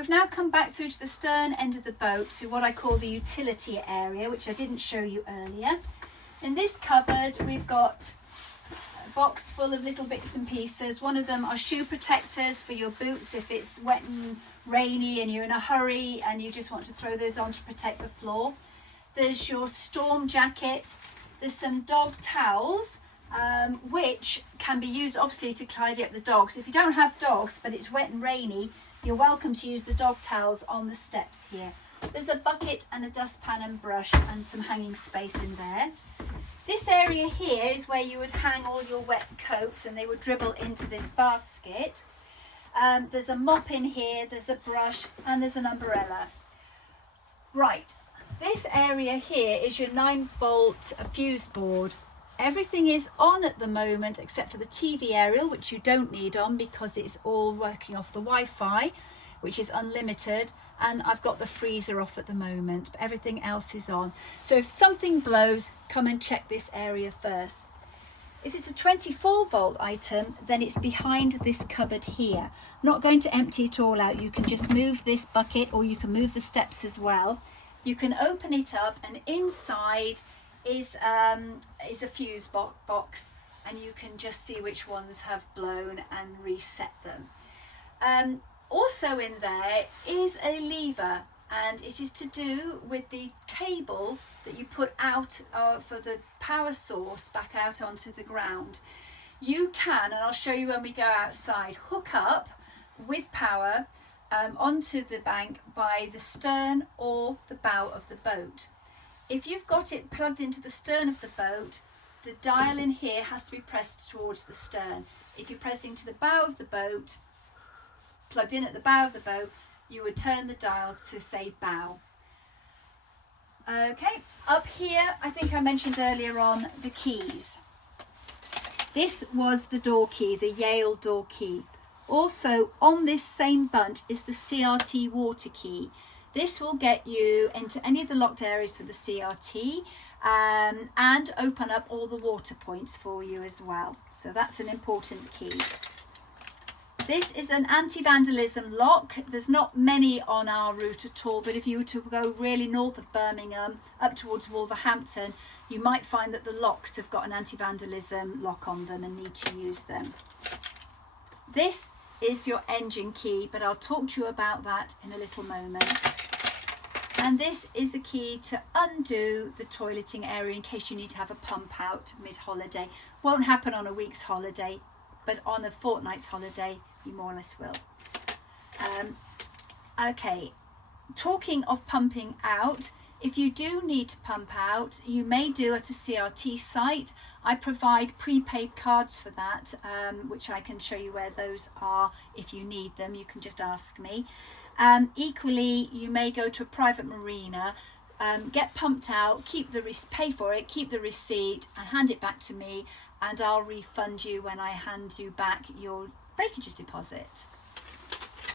we've now come back through to the stern end of the boat, to what I call the utility area, which I didn't show you earlier. In this cupboard, we've got a box full of little bits and pieces. One of them are shoe protectors for your boots if it's wet and rainy and you're in a hurry and you just want to throw those on to protect the floor. There's your storm jackets. There's some dog towels, which can be used obviously to tidy up the dogs. If you don't have dogs but it's wet and rainy, you're welcome to use the dog towels on the steps here. There's a bucket and a dustpan and brush and some hanging space in there. This area here is where you would hang all your wet coats and they would dribble into this basket. There's a mop in here, there's a brush and there's an umbrella. Right, this area here is your 9-volt fuse board. Everything is on at the moment except for the TV aerial, which you don't need on because it's all working off the Wi-Fi, which is unlimited, and I've got the freezer off at the moment, but everything else is on. So if something blows, come and check this area first. If it's a 24-volt item, then it's behind this cupboard here. I'm not going to empty it all out. You can just move this bucket or you can move the steps as well. You can open it up and inside is a fuse box, and you can just see which ones have blown and reset them. Also in there is a lever, and it is to do with the cable that you put out for the power source back out onto the ground. You can, and I'll show you when we go outside, hook up with power onto the bank by the stern or the bow of the boat. If you've got it plugged into the stern of the boat, the dial in here has to be pressed towards the stern. If you're pressing to the bow of the boat, plugged in at the bow of the boat, you would turn the dial to say bow. Okay, up here, I think I mentioned earlier on the keys. This was the door key, the Yale door key. Also on this same bunch is the CRT water key. This will get you into any of the locked areas for the CRT and open up all the water points for you as well. So that's an important key. This is an anti-vandalism lock. There's not many on our route at all, but if you were to go really north of Birmingham up towards Wolverhampton, you might find that the locks have got an anti-vandalism lock on them and need to use them. This is your engine key, but I'll talk to you about that in a little moment. And this is a key to undo the toileting area in case you need to have a pump out mid-holiday. Won't happen on a week's holiday, but on a fortnight's holiday, you more or less will. Okay, talking of pumping out, if you do need to pump out, you may do at a CRT site. I provide prepaid cards for that, which I can show you where those are if you need them. You can just ask me. Equally, you may go to a private marina, get pumped out, pay for it, keep the receipt and hand it back to me, and I'll refund you when I hand you back your breakages deposit.